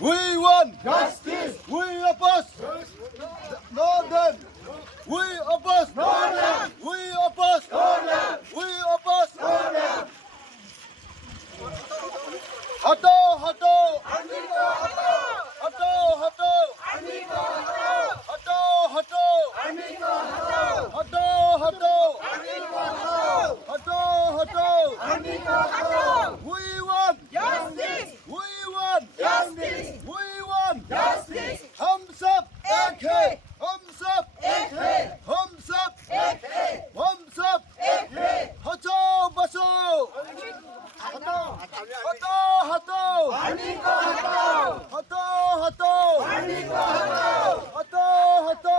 We won. Justice. We oppose. No them. We oppose. No them. We oppose. No them. We oppose. No them. हटो हटो army को हटाओ। हटो हटो army को हटाओ। हटो हटो आर्मी को हटाओ। हटो हटो आर्मी को हटाओ। हटो हटो आर्मी को हटाओ। We won. Justice. We won. Justice. We won. Justice. हम सब एक है। हम सब एक है। हम सब एक है। हम सब एक है। हटो बसो हटाओ। हटो हटो आर्मी को हटाओ। हटो हटो आर्मी को हटाओ। हटो हटो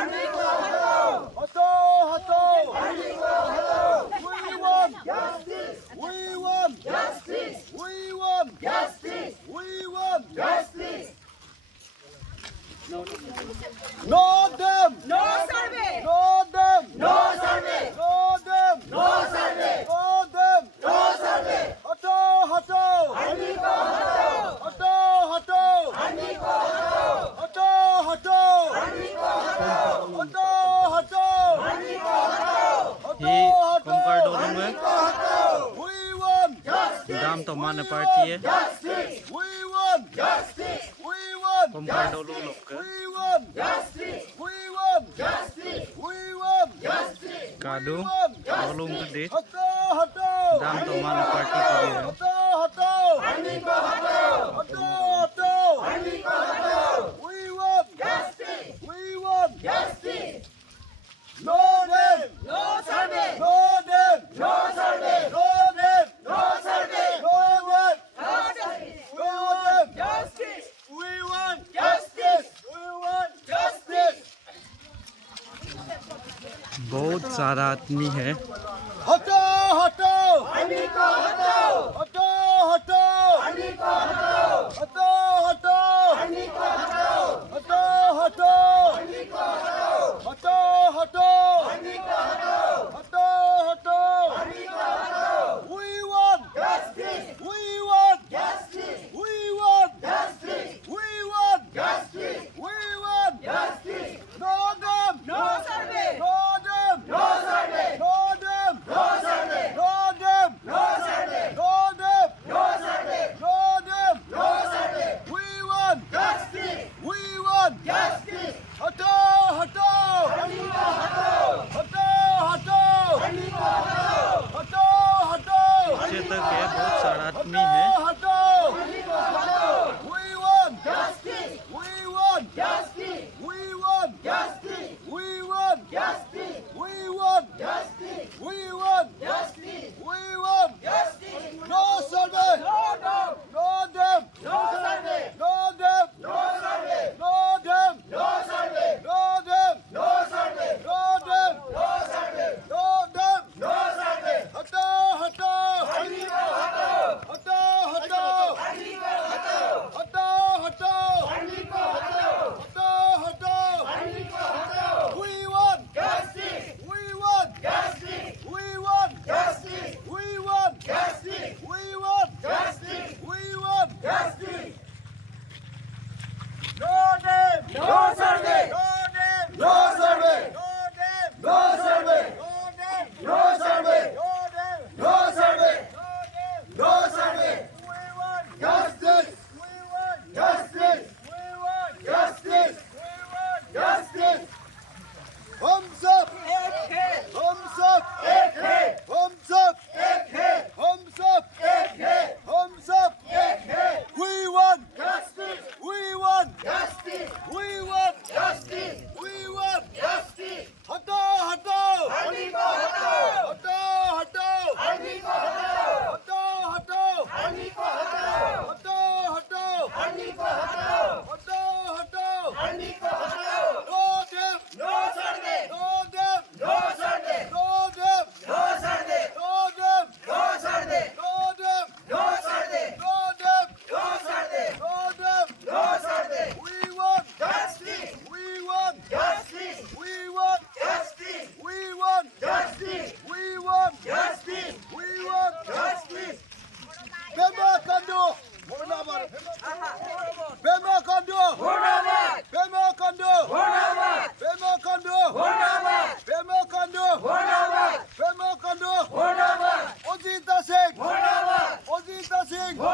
आर्मी को हटाओ। हटो हटो आर्मी को हटाओ। We won. Justice. We won. Justice. We won. Justice. We won. Justice. No them. No survey. No them. No survey. No them. No survey. No them. No survey. हटो हटो आर्मी को हटाओ। हटो हटो आर्मी को हटाओ। हटो हटो आर्मी को हटाओ। हटो हटो आर्मी को हटाओ। हटो कंकर हटो डोलू में को हटाओ। We won. दाम तो माने पार्टी है Justice. We won. Justice. We won. कंकर डोलू लोग के We won. Justice. We won. Justice. We won. Justice. कादू won. डोलू के दे हटो हटो दाम तो माने पार्टी के लिए हटो हटो आर्मी को हटाओ। हटो हटो आर्मी को हटाओ। We won. Justice. We won. Justice. No them. No survey. No them. No survey. No them. No survey. No them. No survey. No them. Justice. We won. Justice. We won. Justice. बहुत सारा आदमी है हटो हटो army को हटाओ। हटो हटो आर्मी को हटाओ। हटो हटो आर्मी को हटाओ। हटो हटो आर्मी को हटाओ। हटो हटो आर्मी को हटाओ। हटो हटो आर्मी को हटाओ। We won. Justice. We won. Justice. We won. Justice. We won. Justice. We won. Justice. No them. No survey. No them. No survey. No them. No survey. No them. No survey. No them. No survey. No them. No survey. We won. Justice. We won. Justice. हटो हटो army को हटाओ। हटो हटो army को हटाओ। हटो हटो पीछे तक है बहुत सारा आदमी हटो है हटो आर्मी को हटाओ। We won. Justice. We won. Justice. We won. Justice. We won. Justice. We won. Justice. We won. Justice. We won. Justice. No survey. No them. No them. No survey. No them. No survey. No them. No survey. No them. No survey. No them. No survey. No them. No survey. हटो हटो army को हटाओ। हटो हटो army को हटाओ। हटो हटो आर्मी को हटाओ। हटो हटो आर्मी को हटाओ। We won. Justice. We won. Justice. We won. Justice. We won. Justice. We won. Justice. We won. Justice. No them. No survey. No them. No survey. No them. No survey. No them. No survey. No them. No survey. No them. No survey. We won. Justice. We won. Justice. We won. Justice. We won. Justice. हम सब एक है। हम सब एक है। हम सब एक है। हम सब एक है। हम सब एक है। We won. Justice. We won. Justice. We won. Justice. We won. Justice. हटो हटो आर्मी को हटाओ। हटो हटो आर्मी को हटाओ। हटो हटो आर्मी को हटाओ। हटो हटो आर्मी को हटाओ। हटो हटो आर्मी को हटाओ। No them. No survey. No them. No survey. No them. No survey. No them. No survey. No them. No survey. No them. No survey. No them. No survey. We won. Justice. We won. Justice. We won. Justice. We won. Justice. We won. Justice. We won. Justice. Member Kando.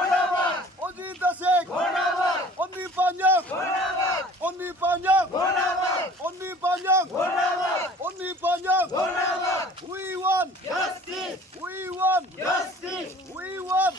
Dhonabad. Ojita Sheikh. Dhonabad. Ondi Panjang. Dhonabad. Ondi Panjang. Dhonabad. Ondi Panjang. Dhonabad. Ondi Panjang. Dhonabad. We won. Justice. We won. Justice. We won.